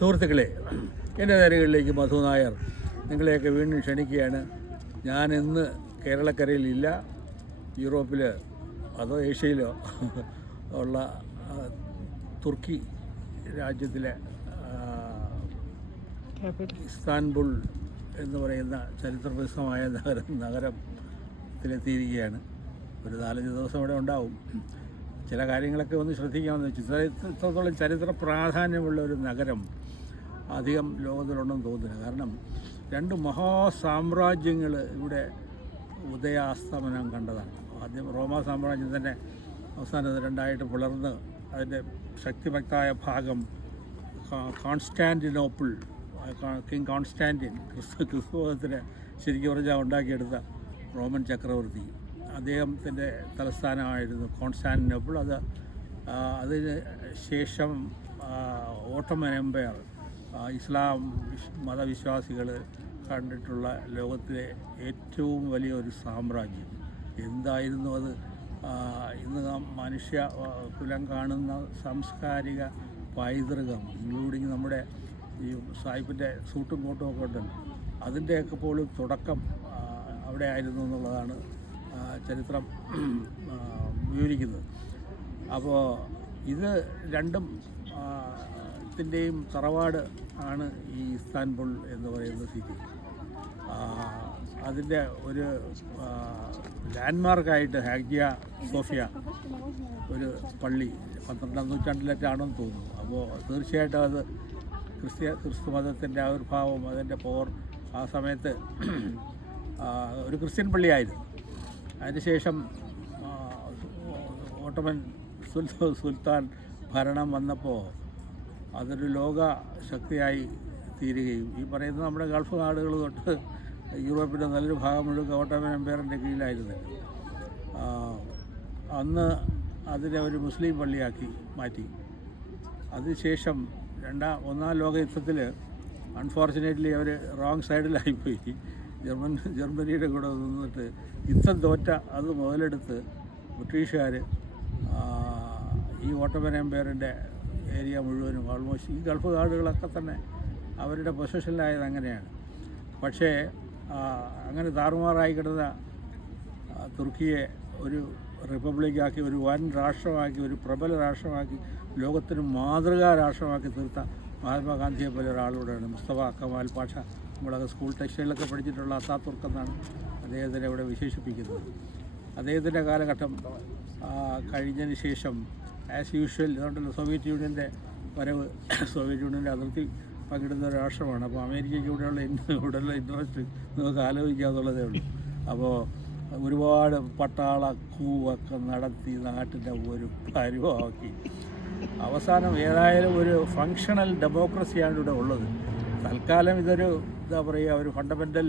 സുഹൃത്തുക്കളെ എന്റെ നേരങ്ങളിലേക്ക് മധു നായർ. നിങ്ങളെയൊക്കെ വീണ്ടും ക്ഷണിക്കുകയാണ്. ഞാൻ ഇന്ന് കേരളക്കരയിലില്ല യൂറോപ്പിൽ അതോ ഏഷ്യയിലോ ഉള്ള തുർക്കി രാജ്യത്തിലെ ഇസ്താൻബുൾ എന്ന് പറയുന്ന ചരിത്രപ്രസിദ്ധമായ നഗരം നഗരത്തിലെത്തിയിരിക്കുകയാണ്. ഒരു നാലഞ്ച് ദിവസം ഇവിടെ ഉണ്ടാവും. ചില കാര്യങ്ങളൊക്കെ ഒന്ന് ശ്രദ്ധിക്കാമെന്ന് വെച്ചു. ചരിത്രത്തോളം ചരിത്ര പ്രാധാന്യമുള്ള ഒരു നഗരം അധികം ലോകത്തിലുണ്ടെന്ന് തോന്നുന്നില്ല. കാരണം രണ്ട് മഹാസാമ്രാജ്യങ്ങൾ ഇവിടെ ഉദയാസ്തമനം കണ്ടതാണ്. ആദ്യം റോമാ സാമ്രാജ്യം തന്നെ അവസാനം രണ്ടായിട്ട് പുലർന്ന് അതിന്റെ ശക്തിമക്തായ ഭാഗം കോൺസ്റ്റാന്റിനോപ്പിൾ കിങ് കോൺസ്റ്റാന്റിൻ ക്രിസ്തു ക്രിസ്തുമതത്തിന് ശരിക്കും പറഞ്ഞാൽ ഉണ്ടാക്കിയെടുത്ത റോമൻ ചക്രവർത്തി. അദ്ദേഹത്തിന്റെ തലസ്ഥാനമായിരുന്നു കോൺസ്റ്റാന്റിനോപ്പിൾ. അത് അതിന് ശേഷം ഓട്ടോമൻ എംപയർ ഇസ്ലാം വിശ്- മതവിശ്വാസികൾ കണ്ടിട്ടുള്ള ലോകത്തിലെ ഏറ്റവും വലിയ ഒരു സാമ്രാജ്യം. എന്തായിരുന്നു അത്? ഇന്ന് നാം മനുഷ്യ കുലം കാണുന്ന സാംസ്കാരിക പൈതൃകം ഇൻക്ലൂഡിങ് നമ്മുടെ ഈ സാഹിബിന്റെ സൂട്ടും കോട്ടും ഒക്കെ ഉണ്ടല്ലോ. അതിന്റെയൊക്കെ പോലും തുടക്കം അവിടെ ആയിരുന്നു എന്നുള്ളതാണ് ചരിത്രം വിവരിക്കുന്നത്. അപ്പോൾ ഇത് രണ്ടും ത്തിന്റെയും തറവാട് ആണ് ഈ ഇസ്താൻബുൾ എന്ന് പറയുന്ന സിറ്റി അതിന്റെ ഒരു ലാൻഡ്മാർക്കായിട്ട് ഹാഗ്യ സോഫിയ ഒരു പള്ളി പന്ത്രണ്ടാം നൂറ്റാണ്ടിലേറ്റാണെന്ന് തോന്നുന്നു. അപ്പോൾ തീർച്ചയായിട്ടും അത് ക്രിസ്ത്യ ക്രിസ്തു മതത്തിന്റെ ആവിർഭാവം അതിന്റെ പോർ ആ സമയത്ത് ഒരു ക്രിസ്ത്യൻ പള്ളിയായിരുന്നു. അതിനുശേഷം ഓട്ടമൻ ഓട്ടോമൻ സുൽ- സുൽത്താൻ ഭരണം വന്നപ്പോൾ അതൊരു ലോക ശക്തിയായി തീരുകയും. ഈ പറയുന്ന നമ്മുടെ ഗൾഫ് നാടുകൾ തൊട്ട് യൂറോപ്പിന്റെ നല്ലൊരു ഭാഗം മുഴുവൻ ഓട്ടോമൻ എംപയറിന്റെ കീഴിലായിരുന്നു. അന്ന് അതിനെ ഒരു മുസ്ലിം പള്ളിയാക്കി മാറ്റി. അതിനുശേഷം രണ്ടാം ഒന്നാം ലോക യുദ്ധത്തിൽ അൺഫോർച്ചുനേറ്റ്ലി അവർ റോങ് സൈഡിലായിപ്പോയി ജർമ്മൻ ജർമ്മനിയുടെ കൂടെ നിന്നിട്ട് യുദ്ധം തോറ്റ അത് മുതലെടുത്ത് ബ്രിട്ടീഷുകാർ ഈ ഓട്ടോമൻ എംപയറിന്റെ ഏരിയ മുഴുവനും ഓൾമോസ്റ്റ് ഈ ഗൾഫ് നാടുകളൊക്കെ തന്നെ അവരുടെ പൊസിഷനിലായത് അങ്ങനെയാണ്. പക്ഷേ അങ്ങനെ താറുമാറായി കിടന്ന തുർക്കിയെ ഒരു റിപ്പബ്ലിക്കാക്കി ഒരു വൻ രാഷ്ട്രമാക്കി ഒരു പ്രബല രാഷ്ട്രമാക്കി ലോകത്തിന് മാതൃകാ രാഷ്ട്രമാക്കി തീർത്ത മഹാത്മാഗാന്ധിയെ പോലെ ഒരാളോടാണ് മുസ്തഫ കമാൽ പാഷ. നമ്മളൊക്കെ സ്കൂൾ ടെക്സ്റ്റൈലൊക്കെ പഠിച്ചിട്ടുള്ള അസാത്തുർക്ക് എന്നാണ് അദ്ദേഹത്തിനെ ഇവിടെ വിശേഷിപ്പിക്കുന്നത്. അദ്ദേഹത്തിന്റെ കാലഘട്ടം കഴിഞ്ഞതിന് ശേഷം ആസ് യൂഷ്വൽ ഇതുകൊണ്ടല്ലോ സോവിയറ്റ് യൂണിയന്റെ വരവ്. സോവിയറ്റ് യൂണിയന്റെ അതിർത്തി പങ്കിടുന്ന ഒരു രാഷ്ട്രമാണ്. അപ്പോൾ അമേരിക്കയ്ക്ക് ഇവിടെയുള്ള ഇവിടെയുള്ള ഇൻട്രസ്റ്റ് നിങ്ങൾക്ക് ആലോചിക്കാന്നുള്ളതേ ഉള്ളൂ. അപ്പോൾ ഒരുപാട് പട്ടാള കൂവൊക്കെ നടത്തി നാട്ടിന്റെ ഒരു പരുവമാക്കി അവസാനം ഏതായാലും ഒരു ഫങ്ഷണൽ ഡെമോക്രസിയാണ് ഇവിടെ ഉള്ളത്. തൽക്കാലം ഇതൊരു എന്താ പറയുക ഒരു ഫണ്ടമെന്റൽ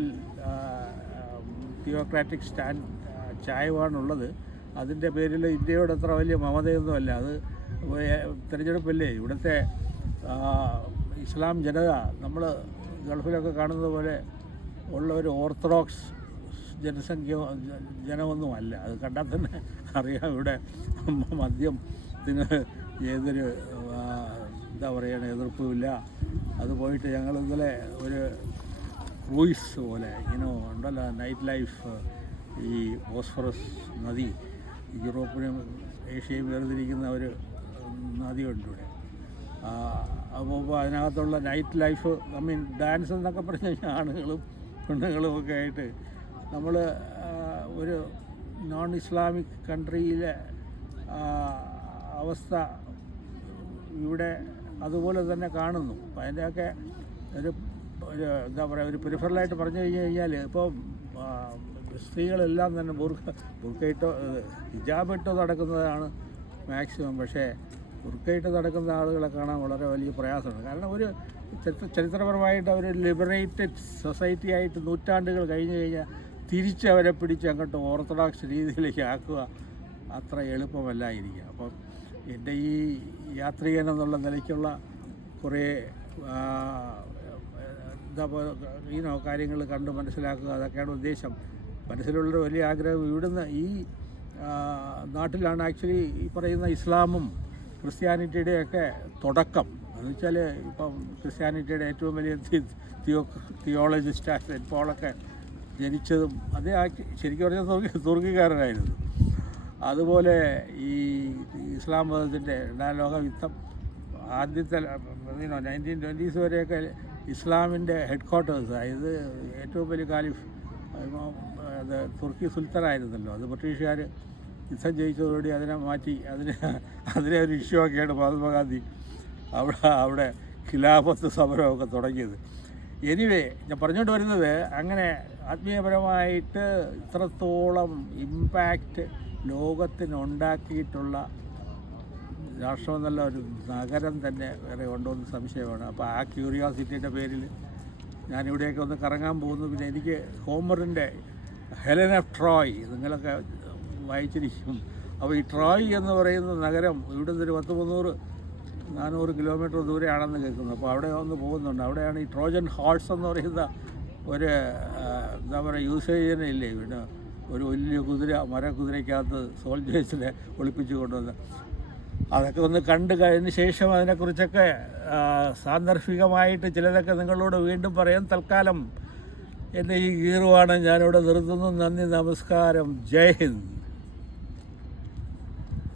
തിയോക്രാറ്റിക് സ്റ്റാൻഡ് ചായവാണുള്ളത്. അതിന്റെ പേരിൽ ഇന്ത്യയോട് അത്ര വലിയ മമതയൊന്നുമല്ല അത് തിരഞ്ഞെടുപ്പല്ലേ? ഇവിടുത്തെ ഇസ്ലാം ജനത നമ്മൾ ഗൾഫിലൊക്കെ കാണുന്നത് പോലെ ഉള്ള ഒരു ഓർത്തഡോക്സ് ജനസംഖ്യ ജനമൊന്നുമല്ല. അത് കണ്ടാൽ തന്നെ അറിയാം ഇവിടെ മദ്യത്തിന് ഏതൊരു എന്താ പറയുക എതിർപ്പുമില്ല അത് പോയിട്ട് ഞങ്ങൾ ഇന്നലെ ഒരു ക്രൂയിസ് പോലെ ഇങ്ങനെ ഉണ്ടല്ലോ നൈറ്റ് ലൈഫ് ഈ ബോസ്ഫറസ് നദി. യൂറോപ്പിനും ഏഷ്യയും വേർതിരിക്കുന്ന ഒരു നദിയുണ്ട് ഇവിടെ. അപ്പോൾ അതിനകത്തുള്ള night life I mean dance എന്നൊക്കെ പറഞ്ഞു കഴിഞ്ഞാൽ ആണുങ്ങളും പെണ്ണുങ്ങളും ഒക്കെ ആയിട്ട് നമ്മൾ ഒരു നോൺ ഇസ്ലാമിക് കൺട്രിയിലെ അവസ്ഥ ഇവിടെ അതുപോലെ തന്നെ കാണുന്നു. അപ്പം അതിന്റെയൊക്കെ ഒരു ഒരു എന്താ പറയുക ഒരു പ്രിഫറലായിട്ട് പറഞ്ഞു കഴിഞ്ഞ് കഴിഞ്ഞാൽ ഇപ്പോൾ സ്ത്രീകളെല്ലാം തന്നെ ബുർക്ക ബുർക്കയിട്ടോ ഹിജാബിട്ടോ നടക്കുന്നതാണ് മാക്സിമം. പക്ഷേ ബുർക്കയിട്ട് നടക്കുന്ന ആളുകളെ കാണാൻ വളരെ വലിയ പ്രയാസമാണ്. കാരണം ഒരു ചരിത്ര ചരിത്രപരമായിട്ട് അവർ ലിബറേറ്റഡ് സൊസൈറ്റി ആയിട്ട് നൂറ്റാണ്ടുകൾ കഴിഞ്ഞ് കഴിഞ്ഞാൽ തിരിച്ച് അവരെ പിടിച്ച് അങ്ങോട്ട് ഓർത്തഡോക്സ് രീതിയിലേക്ക് ആക്കുക അത്ര എളുപ്പമല്ലായിരിക്കുക അപ്പം എന്റെ ഈ യാത്രികൻ എന്നുള്ള നിലയ്ക്കുള്ള കുറേ എന്താ ഈനോ കാര്യങ്ങൾ കണ്ട് മനസ്സിലാക്കുക അതൊക്കെയാണ് ഉദ്ദേശം. മനസ്സിലുള്ള വലിയ ആഗ്രഹം ഇവിടുന്ന് ഈ നാട്ടിലാണ് ആക്ച്വലി ഈ പറയുന്ന ഇസ്ലാമും ക്രിസ്ത്യാനിറ്റിയുടെയൊക്കെ തുടക്കം. എന്ന് വെച്ചാൽ ഇപ്പം ക്രിസ്ത്യാനിറ്റിയുടെ ഏറ്റവും വലിയ തിയോ തിയോളജിസ്റ്റ് സെന്റ് പോളൊക്കെ ജനിച്ചതും അതേ ആക്ച് ശരിക്കും പറഞ്ഞാൽ തുർക്കി തുർക്കിക്കാരനായിരുന്നു അതുപോലെ ഈ ഇസ്ലാം മതത്തിന്റെ രണ്ടാം ലോക യുദ്ധം ആദ്യത്തെ നയന്റീൻ ട്വന്റീസ് വരെയൊക്കെ ഇസ്ലാമിന്റെ ഹെഡ് ക്വാർട്ടേഴ്സ് അതായത് ഏറ്റവും വലിയ കാലിഫ് അത് തുർക്കി സുൽത്താനായിരുന്നല്ലോ. അത് ബ്രിട്ടീഷുകാർ യുദ്ധം ജയിച്ചതോടുകൂടി അതിനെ മാറ്റി അതിനെ അതിനെ ഒരു ഇഷ്യൂ ആക്കിയാണ് മഹാത്മാഗാന്ധി അവിടെ അവിടെ ഖിലാഫത്ത് സമരമൊക്കെ തുടങ്ങിയത്. എനിവേ ഞാൻ പറഞ്ഞുകൊണ്ട് വരുന്നത് അങ്ങനെ ആത്മീയപരമായിട്ട് ഇത്രത്തോളം ഇമ്പാക്റ്റ് ലോകത്തിനുണ്ടാക്കിയിട്ടുള്ള രാഷ്ട്രമെന്നുള്ള ഒരു നഗരം തന്നെ വേറെ ഉണ്ടോ എന്ന് സംശയമാണ്. അപ്പോൾ ആ ക്യൂരിയോസിറ്റിയുടെ പേരിൽ ഞാനിവിടെയൊക്കെ ഒന്ന് കറങ്ങാൻ പോകുന്നു. പിന്നെ എനിക്ക് ഹോമറിന്റെ ഹെലൻ ഓഫ് ട്രോയ് നിങ്ങളൊക്കെ വായിച്ചിരിക്കും. അപ്പോൾ ഈ ട്രോയ് എന്ന് പറയുന്ന നഗരം ഇവിടെ നിന്നൊരു പത്ത് മുന്നൂറ് നാനൂറ് കിലോമീറ്റർ ദൂരെയാണെന്ന് കേൾക്കുന്നു. അപ്പോൾ അവിടെ ഒന്ന് പോകുന്നുണ്ട്. അവിടെയാണ് ഈ ട്രോജൻ ഹോഴ്സ് എന്ന് പറയുന്ന ഒരു എന്താ പറയുക യൂസ് ചെയ്യുന്നില്ലേ പിന്നെ ഒരു വലിയ കുതിര മരക്കുതിരയ്ക്കകത്ത് സോൾജേഴ്സിനെ ഒളിപ്പിച്ചു കൊണ്ടുവന്ന്. അതൊക്കെ ഒന്ന് കണ്ടു കഴിഞ്ഞ ശേഷം അതിനെക്കുറിച്ചൊക്കെ സാന്ദർഭികമായിട്ട് ചിലതൊക്കെ നിങ്ങളോട് വീണ്ടും പറയാം. തൽക്കാലം എന്റെ ഈ ഗീറുവാണ് ഞാനിവിടെ നിർത്തുന്നു. നന്ദി നമസ്കാരം. ജയ് ഹിന്ദ്.